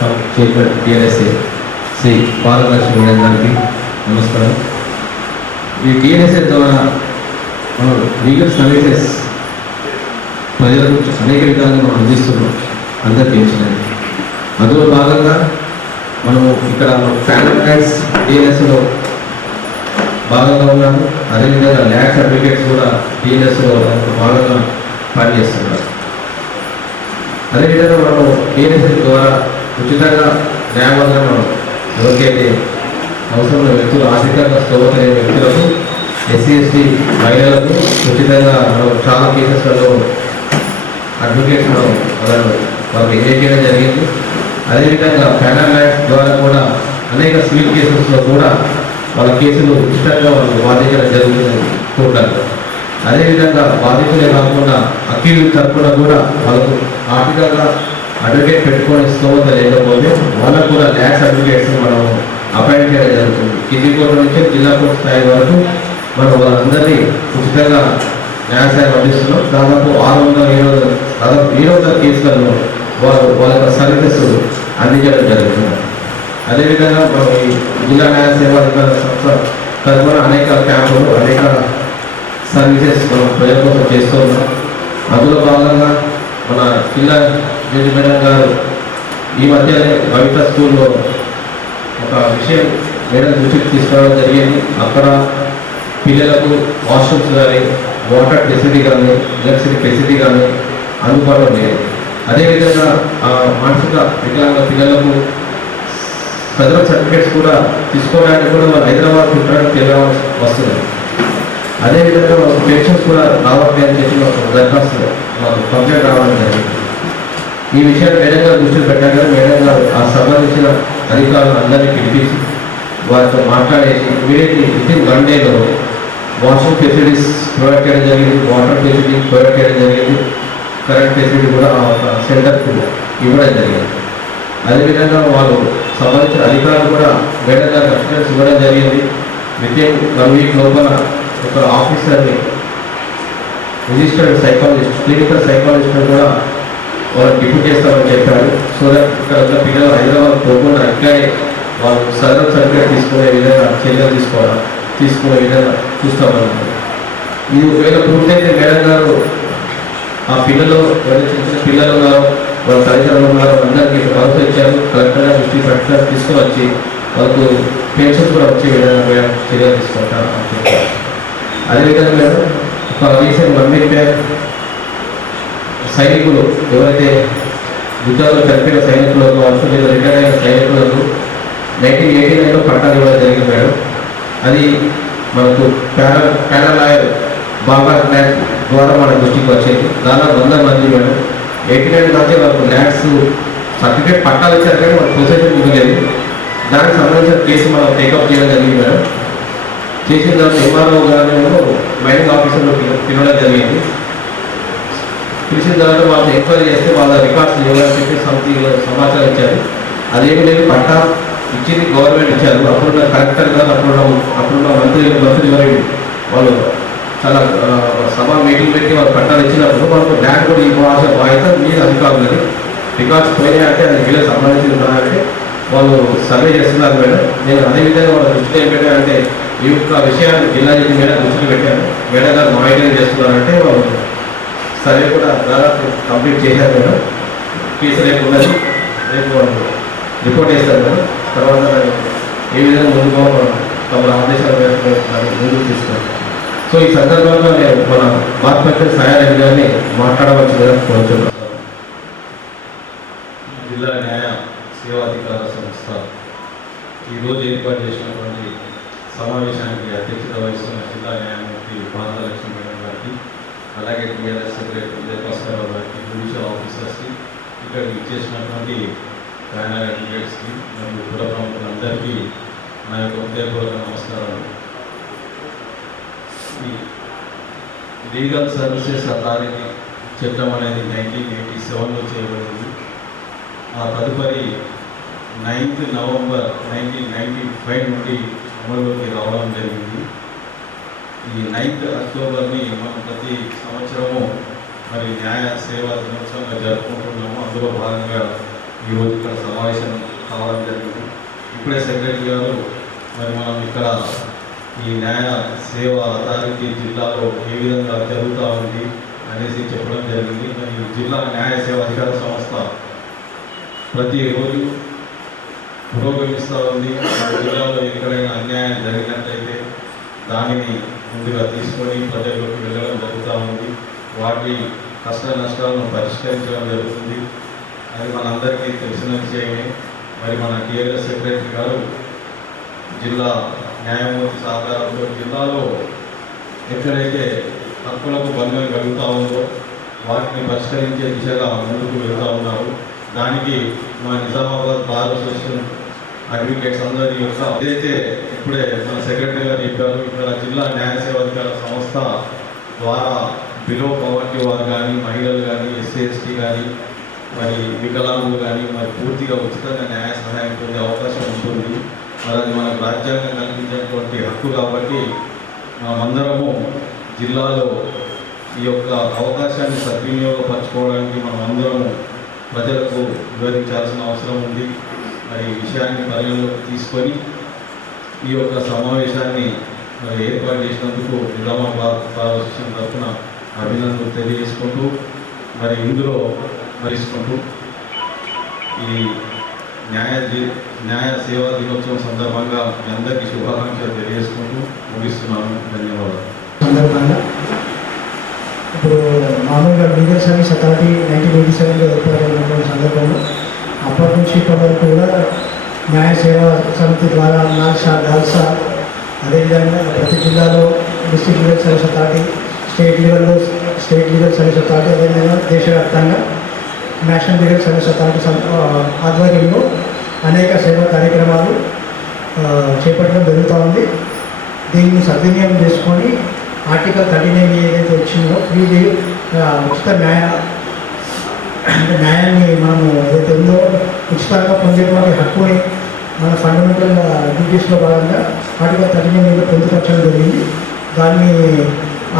Chairman TRSA Shri Palalakshmi madam గారికి నమస్కారం. ఈ టీఆర్ఎస్ఏ ద్వారా మనం లీగల్ సర్వీసెస్ ప్రజలకు అనేక విధాలుగా మనం అందిస్తున్నాం. అందరికీ తెలిసినది అందులో భాగంగా మనము ఇక్కడ ఫ్యామిలీ రైట్స్ టీఎన్ఎస్లో భాగంగా ఉన్నాము. అదేవిధంగా ల్యాండ్ సర్టిఫికేట్స్ కూడా టీఎన్ఎస్లో భాగంగా పనిచేస్తున్నారు. అదేవిధంగా మనము టీఎన్ఎస్ ద్వారా ఉచితంగా న్యాయవంతంగా ఎవరికైతే అవసరమైన వ్యక్తులు ఆర్థికంగా స్తోమత వ్యక్తులకు ఎస్సీ ఎస్టీ మహిళలకు ఉచితంగా మనం చాలా కేసెస్లలో అడ్వకేట్స్ మనం వాళ్ళను వాళ్ళకి ఎంజాయ్ చేయడం జరిగింది. అదేవిధంగా ప్యానల్ ద్వారా కూడా అనేక సివిల్ కేసెస్లో కూడా వాళ్ళ కేసులు ఉచితంగా వాళ్ళు వాదించడం జరుగుతుంది చూడాలి అదేవిధంగా బాధితులే కాకుండా అక్యూజ్ తరఫున కూడా వాళ్ళకు ఆర్థికంగా అడ్వకేట్ పెట్టుకొని స్తోమత లేకపోతే వాళ్ళకు కూడా ల్యాక్స్ అడ్వకేట్స్ మనం అపాయింట్ చేయడం జరుగుతుంది. కింది కోర్టు నుంచి జిల్లా కోర్టు స్థాయి వరకు మనం వాళ్ళందరినీ ఉచితంగా న్యాయసాయం అందిస్తున్నాం. దాదాపు ఆరు వందల ఏడు వందల దాదాపు ఏడు వందల కేసులలో వారు వాళ్ళ యొక్క సర్వీసెస్ అందించడం జరుగుతుంది. అదేవిధంగా మనం ఈ జిల్లా న్యాయ సేవాధికార సంస్థ తరఫున అనేక క్యాంపులు అనేక సర్వీసెస్ మనం ప్రజల కోసం చేస్తూ ఉన్నాం. అందులో భాగంగా మన జిల్లా జడ్జి మేడం గారు ఈ మధ్యనే కవిత స్కూల్లో ఒక విషయం మేడం దృష్టికి తీసుకోవడం జరిగింది. అక్కడ పిల్లలకు వాష్రూమ్స్ కానీ వాటర్ ఫెసిలిటీ కానీ ఎలక్ట్రిసిటీ ఫెసిలిటీ కానీ అందుబాటులో లేదు. అదేవిధంగా ఆ మానసిక వికలాంగ పిల్లలకు ప్రజల సర్టిఫికేట్స్ కూడా తీసుకోవడానికి కూడా వాళ్ళు హైదరాబాద్ కుట్రానికి వెళ్ళవలసి వస్తుంది అదేవిధంగా మాకు పెన్షన్స్ కూడా రావాలి అని చెప్పి ఒక దరఖాస్తు మాకు కంప్లైంట్ రావడం జరిగింది. ఈ విషయాన్ని మేడం గారు దృష్టిలో పెట్టాక మేడం గారు ఆ సంబంధించిన అధికారులు అందరినీ పిలిపించి వారితో మాట్లాడేసి ఇమీడియట్లీ విత్ వన్ డేలో వాష్రూమ్ ఫెసిలిటీస్ ప్రొవైడ్ చేయడం జరిగింది వాటర్ ఫెసిలిటీ ప్రొవైడ్ చేయడం జరిగింది కరెంట్ ఫెసిలిటీ కూడా ఆ ఒక సెంటర్కు ఇవ్వడం జరిగింది. అదేవిధంగా వాళ్ళు సంబంధించిన అధికారులు కూడా మేడం గారికి అసిస్టెన్స్ ఇవ్వడం జరిగింది. విత్ ఇన్ వన్ వీక్ లోపల ఒక ఆఫీసర్ని రిజిస్టర్డ్ సైకాలజిస్ట్ క్లినికల్ సైకాలజిస్ట్ని కూడా వాళ్ళు డిప్యూట్ చేస్తామని చెప్పారు. సో దట్ ఇక్కడ ఉన్న పిల్లలు హైదరాబాద్ పోకుండా ఇక్కడే వాళ్ళు సదరన్ సర్టిఫికేట్ తీసుకునే విధంగా చర్యలు తీసుకోవడం తీసుకునే విధంగా చూస్తామన్నమాట. ఇది ఒకవేళ పూర్తయితే మేడం గారు ఆ పిల్లలు ఎవరైతే చిన్న చిన్న పిల్లలు ఉన్నారో వాళ్ళ తల్లిదండ్రులు ఉన్నారో అందరికీ భరోసా ఇచ్చారు. కలెక్టర్ దృష్టి పెట్టారు తీసుకొని వచ్చి వాళ్ళకు పెన్షన్స్ కూడా వచ్చే విధంగా మేడం చర్యలు తీసుకుంటారు అని చెప్పారు. అదేవిధంగా మేడం ఒక రీసెంట్ వన్ వీక్ బ్యాక్ సైనికులు ఎవరైతే యుద్ధాల్లో చనిపోయిన సైనికులకు అవసరం లేదా రిటైర్ అయిన సైనికులకు నైన్టీన్ ఎయిటీ నైన్లో పట్టాలు ఇవ్వడం జరిగింది మేడం. అది మనకు ప్యానల్ ప్యానల్ లాయర్ బాబా ల్యాండ్ ద్వారా మన దృష్టికి వచ్చేది. దాదాపు వంద మంది మేడం. ఎయిటీ నైన్ దాకా వాళ్ళకు ల్యాండ్స్ సర్టిఫికేట్ పట్టాలు ఇచ్చారు కానీ మనకు ప్రొసెషన్ ఇవ్వలేదు. దానికి సంబంధించిన కేసు మనం టేకప్ చేయడం జరిగింది మేడం. చేసిన తర్వాత ఎంఆర్ఓ గారు మైనింగ్ ఆఫీసర్లో పిలవడం జరిగింది. పిలిచిన తర్వాత వాళ్ళు ఎంక్వైరీ చేస్తే వాళ్ళ రికార్డ్స్ ఇవ్వాలని చెప్పి సంథింగ్ సమాచారం ఇచ్చారు. అదేమి లేదు పట్టా ఇచ్చింది గవర్నమెంట్ ఇచ్చారు. అప్పుడున్న కలెక్టర్ గారు అప్పుడున్న అప్పుడున్న మంత్రి మంత్రి గారు వాళ్ళు చాలా సభ మీటింగ్ పెట్టి వాళ్ళు పట్టాలు ఇచ్చినప్పుడు వాళ్ళకు ల్యాండ్ కూడా ఇవ్వాల్సిన బాధ్యత మీద అధికారులని రికార్డ్స్ పోయినాయి అంటే అది వీళ్ళకి సంబంధించి అంటే వాళ్ళు సర్వే చేస్తున్నారు మేడం. నేను అదేవిధంగా వాళ్ళ దృష్టి ఏం అంటే ఈ యొక్క విషయాన్ని జిల్లా జడ్జి మేడ దృష్టిలో పెట్టాను మేడ గారు మానిటరింగ్ చేస్తున్నారంటే వాళ్ళు సర్వే కూడా దాదాపు కంప్లీట్ చేశారు మేడం. కేసు రేపు ఉన్నది. రేపు వాళ్ళు రిపోర్ట్ చేస్తారు మేడం. తర్వాత ఏ విధంగా ముందుకు తమ ఆదేశాలు మేరకు ముందుకు తీసుకుంటాం సో ఈ సందర్భంలో నేను మన మార్కెట్ సాయారెడ్డి గారిని మాట్లాడవలసిందిగా కోరుతున్నాను. జిల్లా న్యాయ సేవాధికార సంస్థ ఈరోజు ఏర్పాటు చేసినటువంటి సమావేశానికి అధ్యక్షత వహిస్తున్న జిల్లా న్యాయమూర్తి భారతలక్ష్మి మేడం గారికి అలాగే టీఆర్ఎస్ సెక్రటరీ విజయభాస్కరరావు గారికి జుడిషియల్ ఆఫీసర్స్కి ఇక్కడ ఇచ్చేసినటువంటి ప్యానల్ అడ్వకేట్స్కి మరియు పుర ప్రముఖులందరికీ నా యొక్క హృదయపూర్వక నమస్కారాలు. ఈ లీగల్ సర్వీసెస్ అథారిటీ చట్టం అనేది నైన్టీన్ ఎయిటీ సెవెన్లో చేయబడింది. ఆ తదుపరి ninth November nineteen ninety five నుండి అమలులోకి రావడం జరిగింది. ఈ నైన్త్ అక్టోబర్ని మనం ప్రతి సంవత్సరము మరి న్యాయ సేవా దినోత్సవంగా జరుపుకుంటున్నాము. అందులో భాగంగా ఈరోజు ఇక్కడ సమావేశం కావడం జరిగింది. ఇప్పుడే సెక్రటరీ గారు మరి మనం ఇక్కడ ఈ న్యాయ సేవా అథారిటీ జిల్లాలో ఏ విధంగా జరుగుతూ ఉంది అనేసి చెప్పడం జరిగింది. మరి జిల్లా న్యాయ సేవా అధికార సంస్థ ప్రతిరోజు పురోగమిస్తూ ఉంది జిల్లాలో ఎక్కడైనా అన్యాయం జరిగినట్లయితే దానిని ముందుగా తీసుకొని ప్రజల్లోకి వెళ్ళడం జరుగుతూ ఉంది. వాటి కష్ట నష్టాలను పరిష్కరించడం జరుగుతుంది. అది మనందరికీ తెలిసిన విషయమే. మరి మన టీఆర్ఎస్ సెక్రటరీ గారు జిల్లా న్యాయమూర్తి సహకారంతో జిల్లాలో ఎక్కడైతే హక్కులకు భంగం కలుగుతూ ఉందో వాటిని పరిష్కరించే దిశగా ముందుకు వెళ్తూ ఉన్నారు. దానికి మా నిజామాబాద్ బార్ అసోసియేషన్ అడ్వకేట్స్ అందరి యొక్క ఏదైతే ఇప్పుడే మన సెక్రటరీ గారు చెప్పారు ఇక్కడ జిల్లా న్యాయ సేవాధికార సంస్థ ద్వారా బిలో పవర్టీ వారు కానీ మహిళలు కానీ ఎస్సీ ఎస్టీ కానీ మరి వికలాంగులు కానీ మరి పూర్తిగా ఉచితంగా న్యాయ సహాయం పొందే అవకాశం ఉంటుంది. మరి అది మనకు రాజ్యాంగం కల్పించినటువంటి హక్కు కాబట్టి మనమందరము జిల్లాలో ఈ యొక్క అవకాశాన్ని సద్వినియోగపరచుకోవడానికి మనం అందరము ప్రజలకు వివరించాల్సిన అవసరం ఉంది. మరి ఈ విషయాన్ని పరిగణలోకి తీసుకొని ఈ యొక్క సమావేశాన్ని మరి ఏర్పాటు చేసినందుకు నిజామాబాద్ బార్ తరఫున అభినందనలు తెలియజేసుకుంటూ మరి ఇందులో మరిసుకుంటూ ఈ న్యాయ న్యాయ సేవా దినోత్సవం సందర్భంగా మీ అందరికీ శుభాకాంక్షలు తెలియజేసుకుంటూ ముగిస్తున్నాను. ధన్యవాదాలు. సందర్భంగా ఇప్పుడు మామూలుగా legal service authority nineteen eighty సెవెన్లో సందర్భంలో అప్పటి నుంచి ఇప్పటి వరకు కూడా న్యాయ సేవా సమితి ద్వారా నాల్సా డాల్సా అదేవిధంగా ప్రతి జిల్లాలో district level service authority state లెవెల్లో స్టేట్ లెవెల్ సర్వీస్ అథారిటీ అదేవిధంగా దేశవ్యాప్తంగా నేషనల్ లెవెల్ సర్వీస్ అథారిటీ ఆధ్వర్యంలో అనేక సేవా కార్యక్రమాలు చేపట్టడం జరుగుతూ ఉంది. దీన్ని సద్వినియోగం చేసుకొని ఆర్టికల్ థర్టీ నైన్ ఏదైతే వచ్చిందో ఫ్రీ ఉచిత న్యాయ అంటే న్యాయాన్ని మనము ఏదైతే ఉందో ఉచితంగా పొందేటువంటి హక్కుని మన ఫండమెంటల్ డ్యూటీస్లో భాగంగా ఆర్టికల్ థర్టీ నైన్ పొందుపరచడం జరిగింది. దాన్ని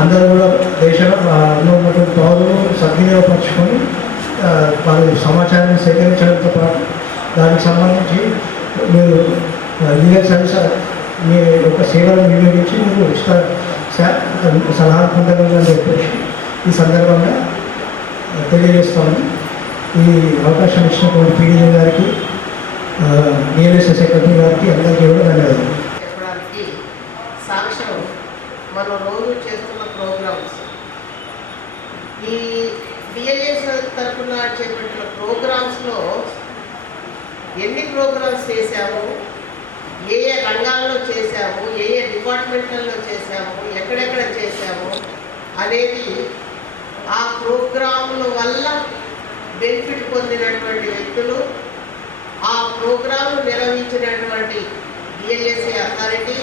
అందరూ కూడా దేశంలో ఉన్నటువంటి పౌరులు సద్వినియోగపరచుకొని వారి సమాచారాన్ని సేకరించడంతో పాటు దానికి సంబంధించి మీరు లీగల్ సర్వీస్ మీ యొక్క సేవలను వినియోగించి మీరు ఉచిత సలహా పొందగలని చెప్పేసి ఈ సందర్భంగా తెలియజేస్తాను ఈ అవకాశం ఇచ్చినటువంటి పీడీఓ గారికి డిఎల్ఎస్ సెక్రటరీ గారికి అందరికీ కూడా ధన్యవాదాలు. చెప్పడానికి సాక్ష్యం మనం రోజు చేస్తున్న ప్రోగ్రామ్స్. ఈ బిఎల్ఎస్ తరఫున చేపట్టిన ప్రోగ్రామ్స్లో ఎన్ని ప్రోగ్రామ్స్ చేశాము? ఏ ఏ రంగాల్లో చేశాము? ఏ ఏ డిపార్ట్మెంట్లలో చేశాము? ఎక్కడెక్కడ చేశాము? అనేది ఆ ప్రోగ్రాముల వల్ల బెనిఫిట్ పొందినటువంటి వ్యక్తులు ఆ ప్రోగ్రాం నిర్వహించినటువంటి డిఎల్ఎస్ఏ అథారిటీ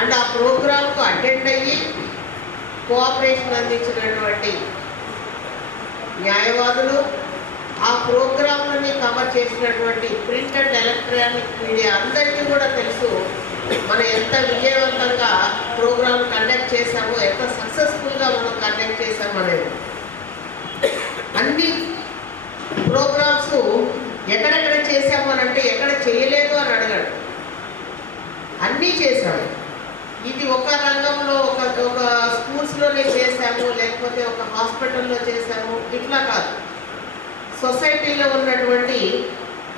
అండ్ ఆ ప్రోగ్రాంకు అటెండ్ అయ్యి కోఆపరేషన్ అందించినటువంటి న్యాయవాదులు ఆ ప్రోగ్రాంలని కవర్ చేసినటువంటి ప్రింట్ అండ్ ఎలక్ట్రానిక్ మీడియా అందరికీ కూడా తెలుసు మనం ఎంత విజయవంతంగా ప్రోగ్రామ్ కండక్ట్ చేశామో ఎంత సక్సెస్ఫుల్గా మనం కండక్ట్ చేశామనేది. అన్ని ప్రోగ్రామ్స్ ఎక్కడెక్కడ చేశాము అని అంటే ఎక్కడ చేయలేదు అని అడిగాడు. అన్నీ చేశాడు. ఇది ఒక రంగంలో ఒక ఒక స్కూల్స్లోనే చేశాము లేకపోతే ఒక హాస్పిటల్లో చేశాము ఇట్లా కాదు. సొసైటీలో ఉన్నటువంటి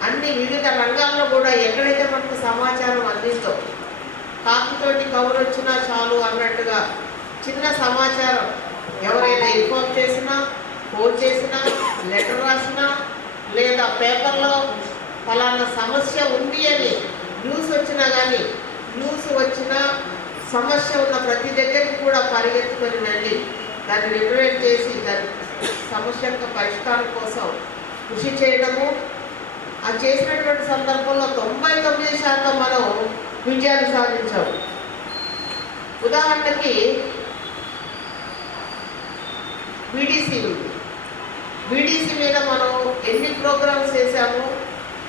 అన్ని వివిధ రంగాల్లో కూడా ఎక్కడైతే మనకు సమాచారం అందిందో కాకుతోటి కవర్ వచ్చినా చాలు అన్నట్టుగా చిన్న సమాచారం ఎవరైనా ఇన్ఫార్మ్ చేసినా ఫోన్ చేసినా లెటర్ రాసినా లేదా పేపర్లో ఫలానా సమస్య ఉంది అని న్యూస్ వచ్చినా కానీ న్యూస్ వచ్చినా సమస్య ఉన్న ప్రతి దగ్గరికి కూడా పరిగెత్తుకొని వెళ్ళి దాన్ని రిప్రజెంట్ చేసి దాని సమస్య యొక్క పరిష్కారం కోసం కృషి చేయడము అది చేసినటువంటి సందర్భంలో తొంభై తొమ్మిది శాతం మనం విజయాలు సాధించాము ఉదాహరణకి బీడీసీ ఉంది. బీడీసీ మీద మనం ఎన్ని ప్రోగ్రామ్స్ చేశాము?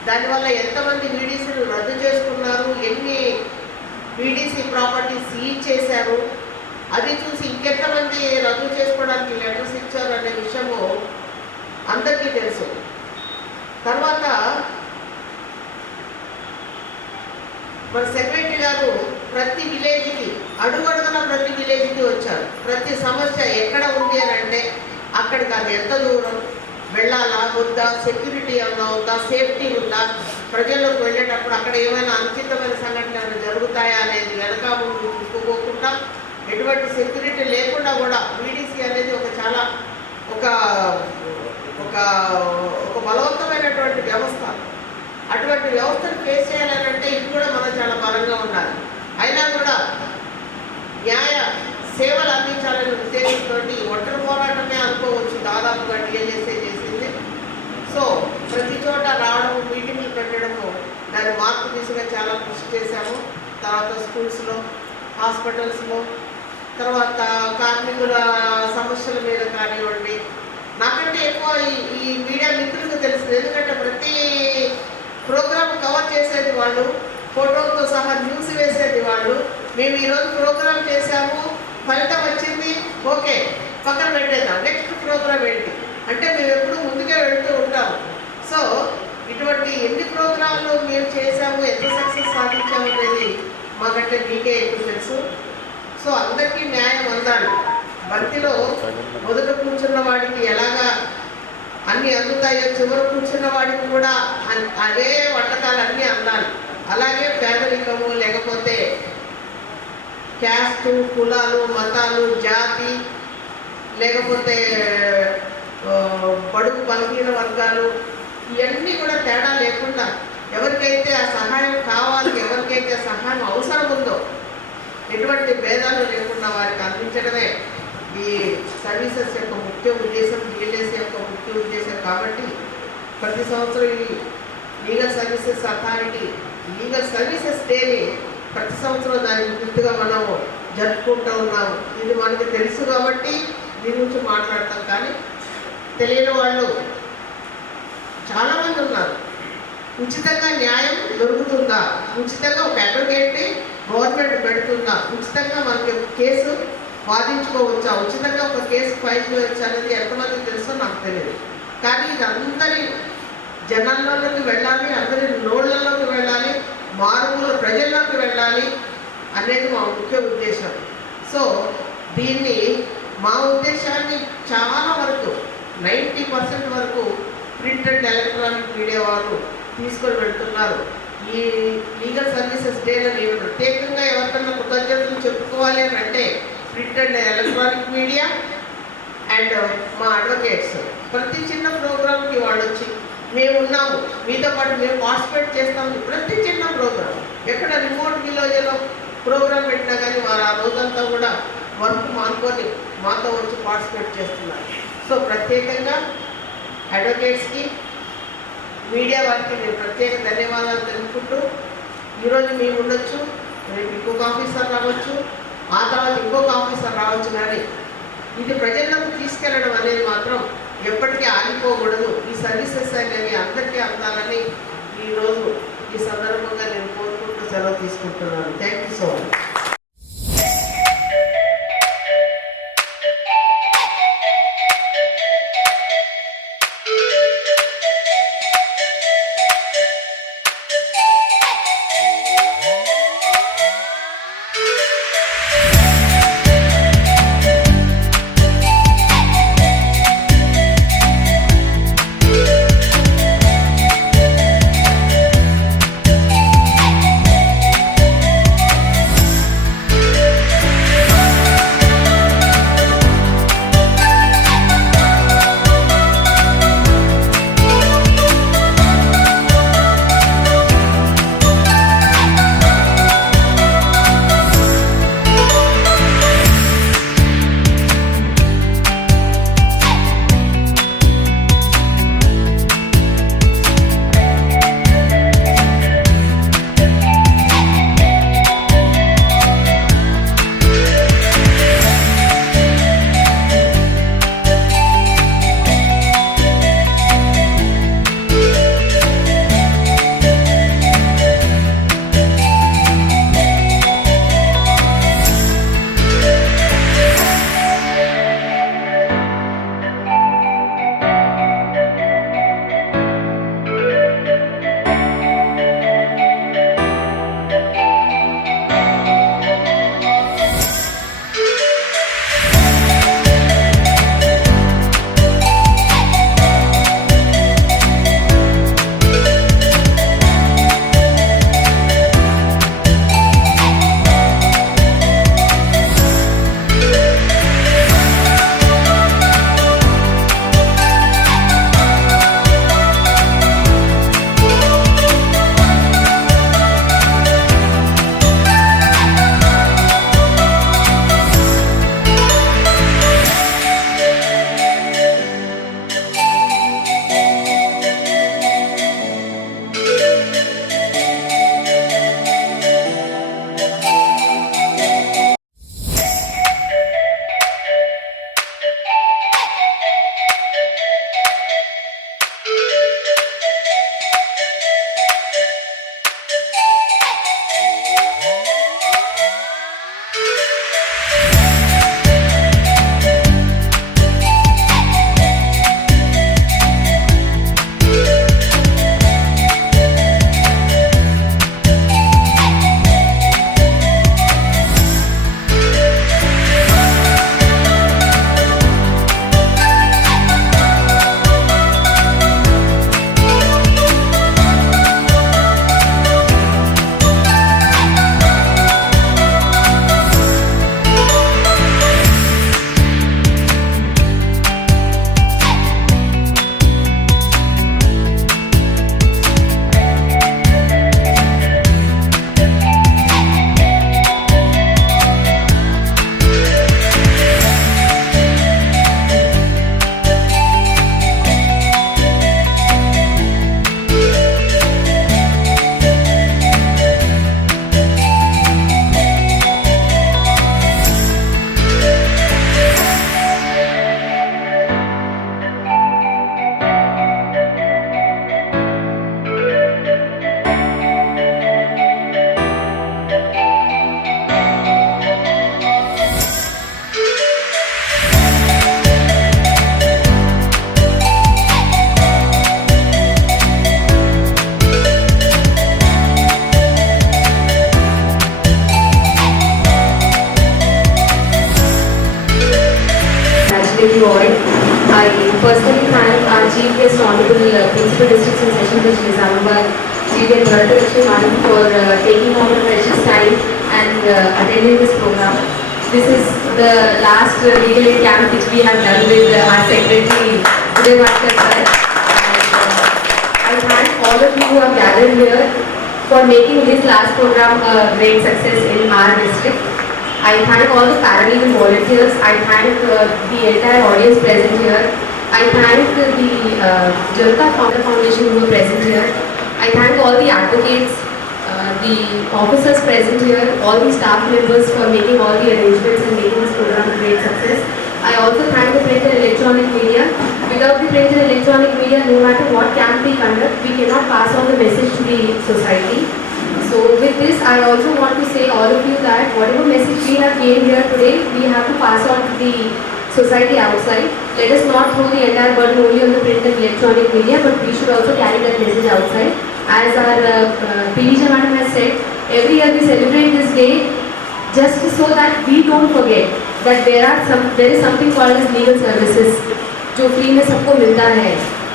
దానివల్ల ఎంతమంది బీడీసీలు రద్దు చేసుకున్నారు? ఎన్ని బీడీసీ ప్రాపర్టీ సీజ్ చేశారు? అది చూసి ఇంకెంతమంది రద్దు చేసుకోవడానికి లెటర్స్ ఇచ్చారు అనే విషయము అందరికీ తెలుసు. తర్వాత మన సెక్రటరీ గారు ప్రతి విలేజ్కి అడుగడుగున ప్రతి విలేజ్కి వచ్చారు. ప్రతి సమస్య ఎక్కడ ఉంది అని అంటే అక్కడికి అది ఎంత దూరం? వెళ్ళాలా? వద్దా? సెక్యూరిటీ ఏమైనా ఉందా? సేఫ్టీ ఉందా? ప్రజల్లోకి వెళ్ళేటప్పుడు అక్కడ ఏమైనా అనుచితమైన సంఘటనలు జరుగుతాయా అనేది వెనక ముందు చూసుకోకుండా ఎటువంటి సెక్యూరిటీ లేకుండా కూడా బీడీసీ అనేది ఒక చాలా ఒక ఒక ఒక బలవంతమైనటువంటి వ్యవస్థ. అటువంటి వ్యవస్థను ఫేస్ చేయాలంటే ఇది కూడా మనం చాలా బలంగా ఉండాలి అయినా కూడా న్యాయ సేవలు అందించాలనే ఉద్దేశంతో ఒంటరి పోరాటమే అనుకోవచ్చు దాదాపుగా టీఎల్ఎస్ఏ చేసింది సో ప్రతి చోట రావడం మీటింగ్లు దాన్ని దాని మార్పు దిశగా చాలా కృషి చేశాము. తర్వాత స్కూల్స్లో హాస్పిటల్స్లో తర్వాత కార్మికుల సమస్యల మీద కానివ్వండి. నాకంటే ఎక్కువ ఈ ఈ మీడియా మిత్రులకు తెలుస్తుంది. ఎందుకంటే ప్రతి ప్రోగ్రామ్ కవర్ చేసేది వాళ్ళు ఫోటోలతో సహా న్యూస్ వేసేది వాళ్ళు. మేము ఈరోజు ప్రోగ్రామ్ చేశాము. ఫలితం వచ్చింది. ఓకే పక్కన పెట్టేద్దాం. నెక్స్ట్ ప్రోగ్రామ్ ఏంటి? అంటే మేము ఎప్పుడు ముందుకే వెళ్తూ ఉంటాము. సో ఇటువంటి ఎన్ని ప్రోగ్రాంలు మేము చేశాము ఎంత సక్సెస్ సాధించాము అనేది మాకంటే మీకే ఎక్కువ తెలుసు. సో అందరికీ న్యాయం అందాలి. బంతిలో మొదట కూర్చున్న వాడికి ఎలాగా అన్ని అందుతాయో చివరి కూర్చున్న వాడికి కూడా అన్- అవే వంటకాలు అన్నీ అందాలి. అలాగే పేదరికము లేకపోతే క్యాస్టు కులాలు మతాలు జాతి లేకపోతే బడుగు బలహీన వర్గాలు ఇవన్నీ కూడా తేడా లేకుండా ఎవరికైతే ఆ సహాయం కావాలి ఎవరికైతే ఆ సహాయం అవసరం ఉందో ఎటువంటి భేదాలు లేకుండా వారికి అందించడమే ఈ సర్వీసెస్ యొక్క ముఖ్య ఉద్దేశం డిఎల్ఎస్ యొక్క ముఖ్య ఉద్దేశం కాబట్టి ప్రతి సంవత్సరం ఈ legal services authority legal services డేని ప్రతి సంవత్సరం దానికి గుర్తుగా మనము జరుపుకుంటూ ఉన్నాము ఇది మనకి తెలుసు కాబట్టి దీని గురించి మాట్లాడతాం కానీ తెలియని వాళ్ళు చాలామంది ఉన్నారు. ఉచితంగా న్యాయం దొరుకుతుందా? ఉచితంగా ఒక అడ్వకేట్ని గవర్నమెంట్ పెడుతుందా? ఉచితంగా మనకి ఒక కేసు వాదించుకోవచ్చా? ఉచితంగా ఒక కేసు ఫైల్ చేయొచ్చా అనేది ఎంతమందికి తెలుసో నాకు తెలియదు కానీ ఇది అందరి జనాల్లోకి వెళ్ళాలి అందరి నోళ్ళలోకి వెళ్ళాలి మారుమూల ప్రజల్లోకి వెళ్ళాలి అనేది మా ముఖ్య ఉద్దేశం. సో దీన్ని మా ఉద్దేశాన్ని చాలా వరకు నైంటీ పర్సెంట్ వరకు ప్రింట్ అండ్ ఎలక్ట్రానిక్ మీడియా వారు తీసుకొని వెళ్తున్నారు. ఈ లీగల్ సర్వీసెస్ డేలో నేను ప్రత్యేకంగా ఎవరికన్నా కృతజ్ఞతలు చెప్పుకోవాలి అని అంటే print and electronic media and మా అడ్వకేట్స్ ప్రతి చిన్న ప్రోగ్రామ్కి వాళ్ళు వచ్చి మేము ఉన్నాము. మీతో పాటు మేము పార్టిసిపేట్ చేస్తాము. ప్రతి చిన్న ప్రోగ్రామ్ ఎక్కడ రిమోట్ విలేజ్లో ప్రోగ్రామ్ పెట్టినా కానీ వారు ఆ రోజంతా కూడా వర్క్ మానుకొని మాతో వచ్చి పార్టిసిపేట్ చేస్తున్నారు. సో ప్రత్యేకంగా అడ్వకేట్స్కి మీడియా వారికి నేను ప్రత్యేక ధన్యవాదాలు తెలుపుకుంటూ ఈరోజు మేము ఉండొచ్చు రేపు ఇంకొక ఆఫీసర్ రావచ్చు ఆ తర్వాత ఇంకొక ఆఫీసర్ రావచ్చు కానీ ఇది ప్రజలకు తీసుకెళ్ళడం అనేది మాత్రం ఎప్పటికీ ఆగిపోకూడదు. ఈ సర్వీసెస్ అనేవి అందరికీ అందాలని ఈరోజు ఈ సందర్భంగా నేను కోరుకుంటూ సెలవు తీసుకుంటున్నాను. Thank you so much this program. This is the last legal aid camp which we have done with our secretary, Uday Bhaskar sir. Uh, I thank all of you who have gathered here for making this last program a great success in our district. I thank all the paralegal volunteers. I thank uh, the entire audience present here. I thank the uh, Janata Foundation who were present here. I thank all the advocates, the officers present here, all the staff members for making all the arrangements and making this program a great success. I also thank the print and electronic media. Without the print and electronic media, no matter what camp we conduct, we cannot pass on the message to the society. So with this, I also want to say all of you that whatever message we have gained here today, we have to pass on to the society outside. Let us not throw the entire burden only on the print and electronic media, but we should also carry that message outside. As our uh, uh, PDJ madam has said, every year we celebrate this day just so that we don't forget that there are some there is something called as legal services जो free में सबको मिलता है।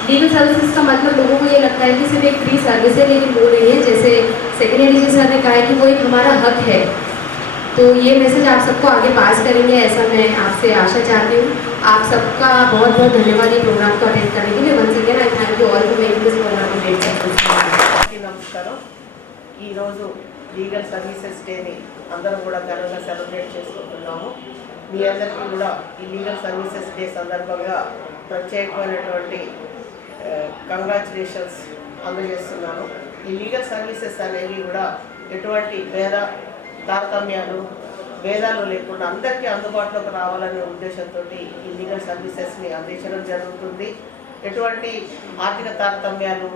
Legal services का मतलब लोगों को ये लगता है कि सिर्फ़ एक फ्री सर्विस है लेकिन वो नहीं है। जैसे सेक्रेटरी जी सर ने कहा है कि वो एक हमारा हक है। तो ये मैसेज आप सबको आगे पास करेंगे ऐसा मैं आपसे आशा चाहती हूँ। आप सबका बहुत बहुत धन्यवाद ये प्रोग्राम को अटेंड करने के लिए। Once again I thank you all for making this program అందరికీ నమస్కారం. ఈరోజు లీగల్ సర్వీసెస్ డేని అందరం కూడా ఘనంగా సెలబ్రేట్ చేసుకుంటున్నాము. మీ అందరికీ కూడా ఈ లీగల్ సర్వీసెస్ డే సందర్భంగా ప్రత్యేకమైనటువంటి కంగ్రాచులేషన్స్ అందజేస్తున్నాను. ఈ లీగల్ సర్వీసెస్ అనేవి కూడా ఎటువంటి భేద తారతమ్యాలు భేదాలు లేకుండా అందరికీ అందుబాటులోకి రావాలనే ఉద్దేశంతో ఈ లీగల్ సర్వీసెస్ని అందించడం జరుగుతుంది. ఎటువంటి ఆర్థిక తారతమ్యాలు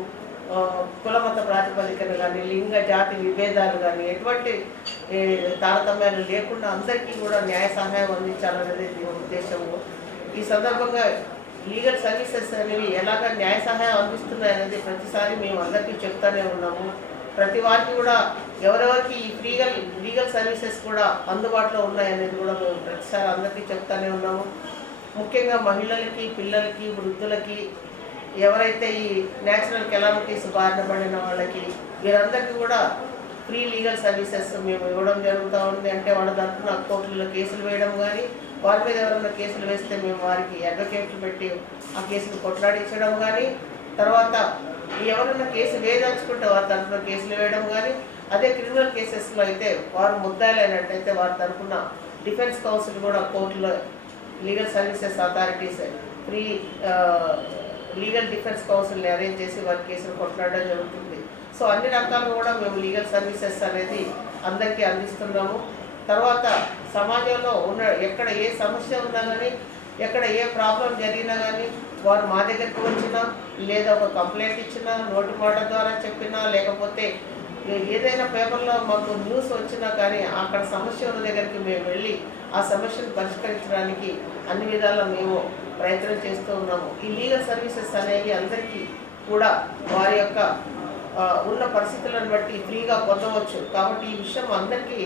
కులమత ప్రాతిపదికన కానీ లింగ జాతి విభేదాలు కానీ ఎటువంటి తారతమ్యాలు లేకుండా అందరికీ కూడా న్యాయ సహాయం అందించాలనేది ఉద్దేశము. ఈ సందర్భంగా లీగల్ సర్వీసెస్ అనేవి ఎలాగ న్యాయ సహాయం అందిస్తున్నాయనేది ప్రతిసారి మేము అందరికీ చెప్తానే ఉన్నాము. ప్రతి వారికి కూడా ఎవరెవరికి ఈ లీగల్ లీగల్ సర్వీసెస్ కూడా అందుబాటులో ఉన్నాయనేది కూడా మేము ప్రతిసారి అందరికీ చెప్తానే ఉన్నాము. ముఖ్యంగా మహిళలకి పిల్లలకి వృద్ధులకి ఎవరైతే ఈ నేచురల్ కెలామిటీస్ బారిన పడిన వాళ్ళకి వీరందరికీ కూడా ఫ్రీ లీగల్ సర్వీసెస్ మేము ఇవ్వడం జరుగుతూ ఉంది. అంటే వాళ్ళ తరఫున కోర్టులలో కేసులు వేయడం కానీ వారి మీద ఎవరైనా కేసులు వేస్తే మేము వారికి అడ్వకేట్లు పెట్టి ఆ కేసులు కొట్లాడించడం కానీ తర్వాత ఎవరైనా కేసు వేయదలుచుకుంటే వారి తరఫున కేసులు వేయడం కానీ అదే క్రిమినల్ కేసెస్లో అయితే వారు ముద్దాయిలైనట్టయితే వారి తరఫున డిఫెన్స్ కౌన్సిల్ కూడా కోర్టులో legal services authorities free legal defence కౌన్సిల్ని arrange చేసి వారి కేసులు కొట్లాడడం జరుగుతుంది. సో అన్ని రకాలుగా కూడా మేము లీగల్ సర్వీసెస్ అనేది అందరికీ అందిస్తున్నాము. తర్వాత సమాజంలో ఉన్న ఎక్కడ ఏ సమస్య ఉన్నా కానీ ఎక్కడ ఏ ప్రాబ్లం జరిగినా కానీ వారు మా దగ్గరికి వచ్చినా లేదా ఒక కంప్లైంట్ ఇచ్చినా నోటి మాట ద్వారా చెప్పినా లేకపోతే ఏదైనా పేపర్లో మాకు న్యూస్ వచ్చినా కానీ అక్కడ సమస్య ఉన్న దగ్గరికి మేము వెళ్ళి ఆ సమస్యను పరిష్కరించడానికి అన్ని విధాలా మేము ప్రయత్నం చేస్తూ ఉన్నాము. ఈ లీగల్ సర్వీసెస్ అనేవి అందరికీ కూడా వారి యొక్క ఉన్న పరిస్థితులను బట్టి ఫ్రీగా పొందవచ్చు. కాబట్టి ఈ విషయం అందరికీ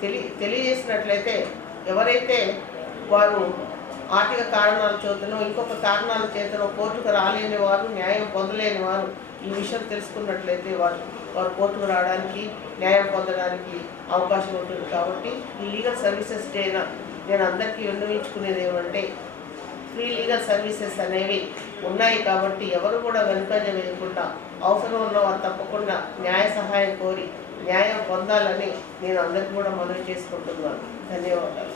తెలి తెలియజేసినట్లయితే ఎవరైతే వారు ఆర్థిక కారణాల చేతనో ఇంకొక కారణాల చేతనో కోర్టుకు రాలేని వారు న్యాయం పొందలేని వారు ఈ విషయం తెలుసుకున్నట్లయితే వారు వారు కోర్టుకు రావడానికి న్యాయం పొందడానికి అవకాశం ఉంటుంది. కాబట్టి ఈ లీగల్ సర్వీసెస్ డేన నేను అందరికీ విన్నవించుకునేది ఏమంటే ఫ్రీ లీగల్ సర్వీసెస్ అనేవి ఉన్నాయి కాబట్టి ఎవరు కూడా వెనుకంజ వేయకుండా అవసరం ఉన్న వారు తప్పకుండా న్యాయ సహాయం కోరి న్యాయం పొందాలని నేను అందరికీ కూడా మనవి చేసుకుంటున్నాను. ధన్యవాదాలు.